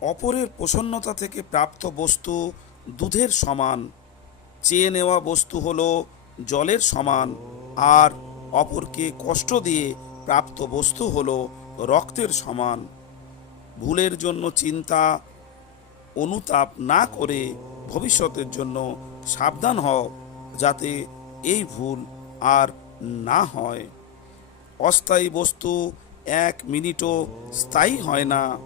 অপরের প্রসন্নতা থেকে প্রাপ্ত বস্তু দুধের সমান, চেয়ে নেওয়া বস্তু হলো জলের সমান, আর অপরকে কষ্ট দিয়ে প্রাপ্ত বস্তু হলো রক্তের সমান। ভুলের জন্য চিন্তা অনুতাপ না করে ভবিষ্যতের জন্য সাবধান হও, যাতে এই ভুল আর না হয়। অস্থায়ী বস্তু এক মিনিটও স্থায়ী হয় না।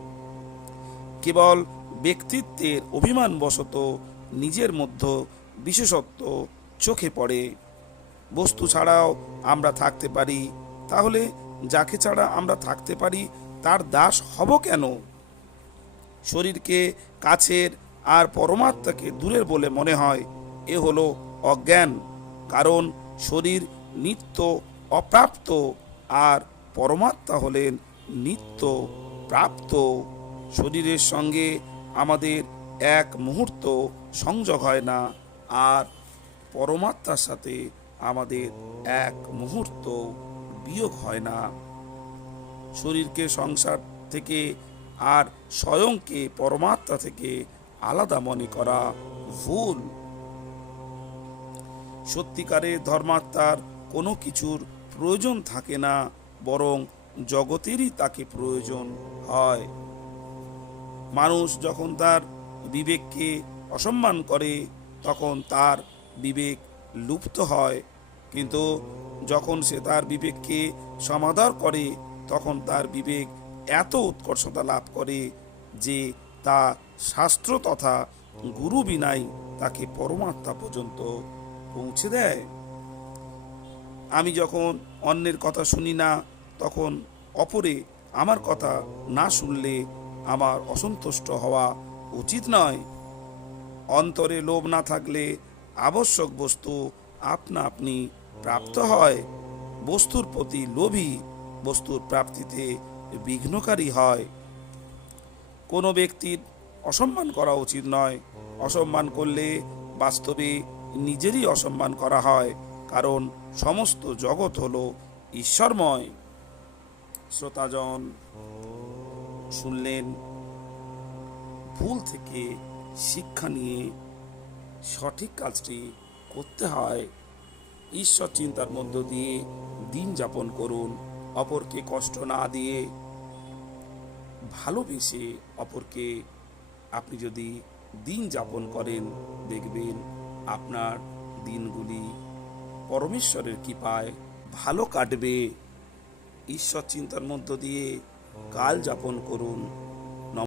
কেবল ব্যক্তিত্বের অভিমানবশত নিজের মধ্যে বিশেষত্ব চোখে পড়ে। বস্তু ছাড়াও আমরা থাকতে পারি, তাহলে যাকে ছাড়া আমরা থাকতে পারি তার দাস হব কেন? শরীরকে কাছের আর পরমাত্মাকে দূরের বলে মনে হয়, এ হলো অজ্ঞান। কারণ শরীর নিত্য অপ্রাপ্ত, আর পরমাত্মা হলেন নিত্য প্রাপ্ত। শরীরের সঙ্গে আমাদের এক মুহূর্ত সংযোগ হয় না, আর পরমাত্মার সাথে আমাদের এক মুহূর্ত বিয়োগ হয় না। শরীরকে সংসার থেকে আর স্বয়ংকে পরমাত্মা থেকে আলাদা মনে করা ভুল। সত্যিকারের ধর্মাত্মার কোনো কিছুর প্রয়োজন থাকে না, বরং জগতেরই তাকে প্রয়োজন হয়। মানুষ যখন তার বিবেককে অসম্মান করে, তখন তার বিবেক লুপ্ত হয়, কিন্তু যখন সে তার বিবেককে সমাদর করে, তখন তার বিবেক এত উৎকর্ষতা লাভ করে যে তা শাস্ত্র তথা গুরু বিনাই তাকে পরমাত্মা পর্যন্ত পৌঁছে দেয়। আমি যখন অন্যের কথা শুনি না, তখন অপরে আমার কথা না শুনলে আমার অসন্তুষ্ট হওয়া উচিত নয়। অন্তরে লোভ না থাকলে আবশ্যক বস্তু আপনা আপনি প্রাপ্ত হয়। বস্তুর প্রতি লোভী বস্তুর প্রাপ্তিতে বিঘ্নকারী হয়। কোনো ব্যক্তির অসম্মান করা উচিত নয়। অসম্মান করলে বাস্তবে নিজেরই অসম্মান করা হয়, কারণ সমস্ত জগৎ হলো ঈশ্বরময়। শ্রোতাজন শুনলেন, ভুল থেকে শিক্ষা নিয়ে সঠিক কাজটি করতে হয়। ঈশ্বর চিন্তার মধ্য দিয়ে দিন যাপন করুন। অপরকে কষ্ট না দিয়ে ভালোবেসে অপরকে আপনি যদি দিন যাপন করেন, দেখবেন আপনার দিনগুলি পরমেশ্বরের কৃপায় ভালো কাটবে। ঈশ্বর চিন্তার মধ্য দিয়ে কাল যাপন করুন।